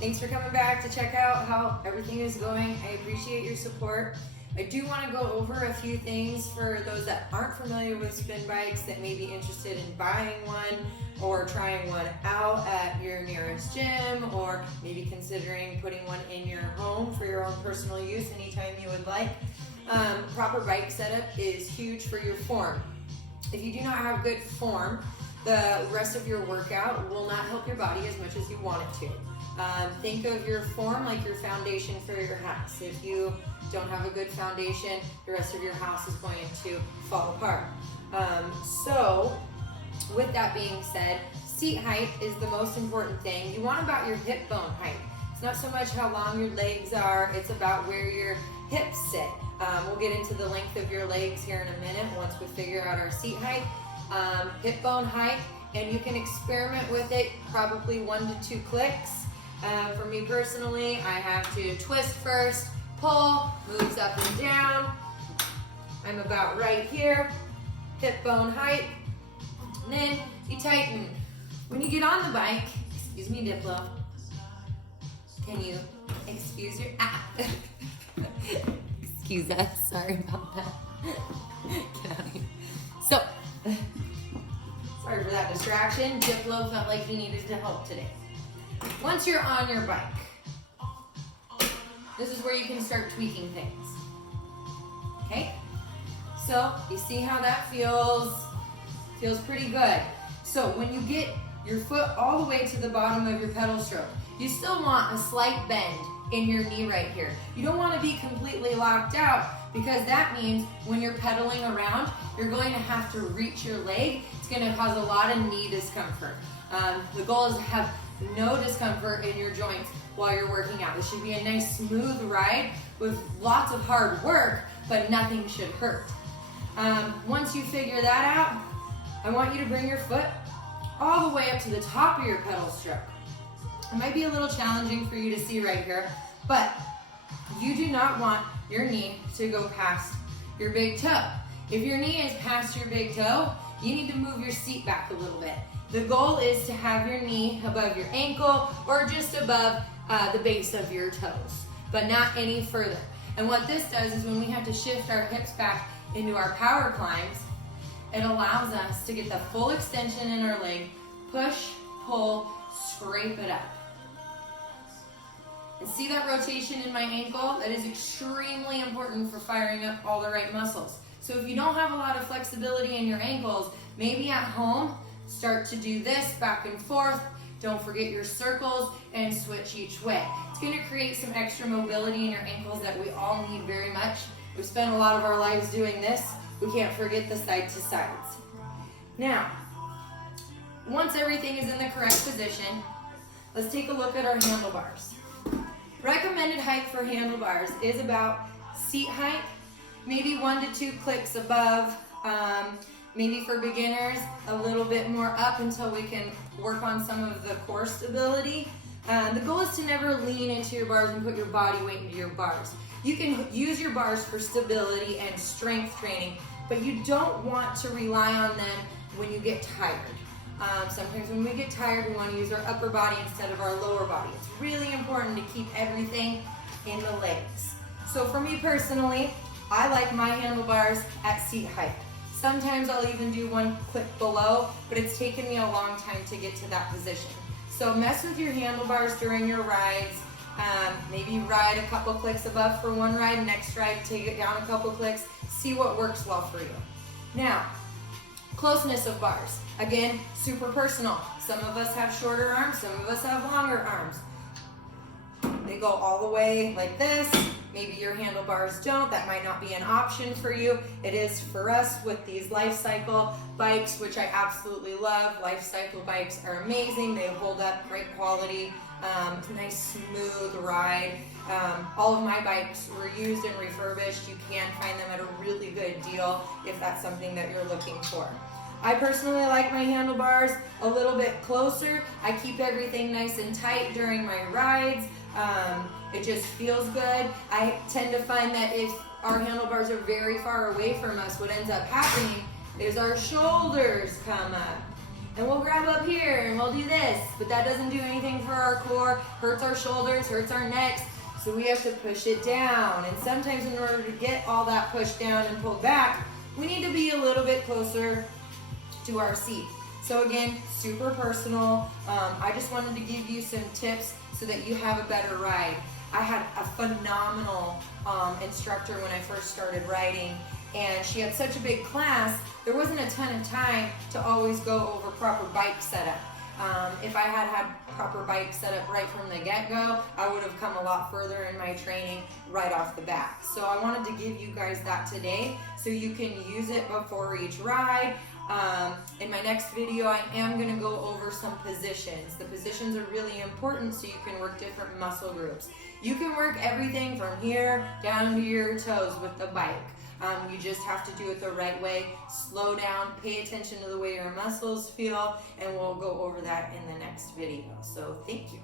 Thanks for coming back to check out how everything is going. I appreciate your support. I do want to go over a few things for those that aren't familiar with spin bikes that may be interested in buying one or trying one out at your nearest gym, or maybe considering putting one in your home for your own personal use anytime you would like. Proper bike setup is huge for your form. If you do not have good form, the rest of your workout will not help your body as much as you want it to. Think of your form like your foundation for your house. If you don't have a good foundation, the rest of your house is going to fall apart. So with that being said, seat height is the most important thing. You want about your hip bone height. It's not so much how long your legs are, it's about where your hips sit. We'll get into the length of your legs here in a minute once we figure out our seat height. Hip bone height, and you can experiment with it probably 1 to 2 clicks. For me personally, I have to twist first, pull, moves up and down. I'm about right here, hip bone height. And then you tighten. When you get on the bike, excuse me, Diplo, can you excuse your, excuse us, sorry about that. Get out of here. So, sorry for that distraction. Diplo felt like he needed to help today. Once you're on your bike, this is where you can start tweaking things. Okay? So, you see how that feels? Feels pretty good. So, when you get your foot all the way to the bottom of your pedal stroke, you still want a slight bend in your knee right here. You don't want to be completely locked out, because that means when you're pedaling around, you're going to have to reach your leg. It's going to cause a lot of knee discomfort. The goal is to have no discomfort in your joints while you're working out. This should be a nice smooth ride with lots of hard work, but nothing should hurt. Once you figure that out, I want you to bring your foot all the way up to the top of your pedal stroke. It might be a little challenging for you to see right here, but you do not want your knee to go past your big toe. If your knee is past your big toe, you need to move your seat back a little bit. The goal is to have your knee above your ankle or just above the base of your toes, but not any further. And what this does is when we have to shift our hips back into our power climbs, it allows us to get the full extension in our leg, push, pull, scrape it up. And see that rotation in my ankle? That is extremely important for firing up all the right muscles. So if you don't have a lot of flexibility in your ankles, maybe at home, start to do this back and forth. Don't forget your circles and switch each way. It's going to create some extra mobility in your ankles that we all need very much. We've spent a lot of our lives doing this. We can't forget the side to sides. Now, once everything is in the correct position, let's take a look at our handlebars. Recommended height for handlebars is about seat height, maybe 1 to 2 clicks above. Maybe for beginners, a little bit more up until we can work on some of the core stability. The goal is to never lean into your bars and put your body weight into your bars. You can use your bars for stability and strength training, but you don't want to rely on them when you get tired. Sometimes when we get tired, we want to use our upper body instead of our lower body. It's really important to keep everything in the legs. So for me personally, I like my handlebars at seat height. Sometimes I'll even do 1 click below, but it's taken me a long time to get to that position. So mess with your handlebars during your rides. Maybe ride a couple clicks above for one ride, next ride take it down a couple clicks, see what works well for you. Now, closeness of bars. Again, super personal. Some of us have shorter arms, some of us have longer arms. They go all the way like this. Maybe your handlebars don't. That might not be an option for you. It is for us with these life cycle bikes, which I absolutely love. Life cycle bikes are amazing. They hold up, great quality, nice smooth ride. All of my bikes were used and refurbished. You can find them at a really good deal if that's something that you're looking for. I personally like my handlebars a little bit closer. I keep everything nice and tight during my rides. It just feels good. I tend to find that if our handlebars are very far away from us, what ends up happening is our shoulders come up. And we'll grab up here and we'll do this, but that doesn't do anything for our core, hurts our shoulders, hurts our necks. So we have to push it down. And sometimes in order to get all that pushed down and pulled back, we need to be a little bit closer to our seat. So again, super personal. I just wanted to give you some tips so that you have a better ride. I had a phenomenal instructor when I first started riding, and she had such a big class, there wasn't a ton of time to always go over proper bike setup. If I had had proper bike setup right from the get-go, I would have come a lot further in my training right off the bat. So I wanted to give you guys that today so you can use it before each ride. In my next video, I am going to go over some positions. The positions are really important so you can work different muscle groups. You can work everything from here down to your toes with the bike. You just have to do it the right way. Slow down, pay attention to the way your muscles feel, and we'll go over that in the next video. So thank you.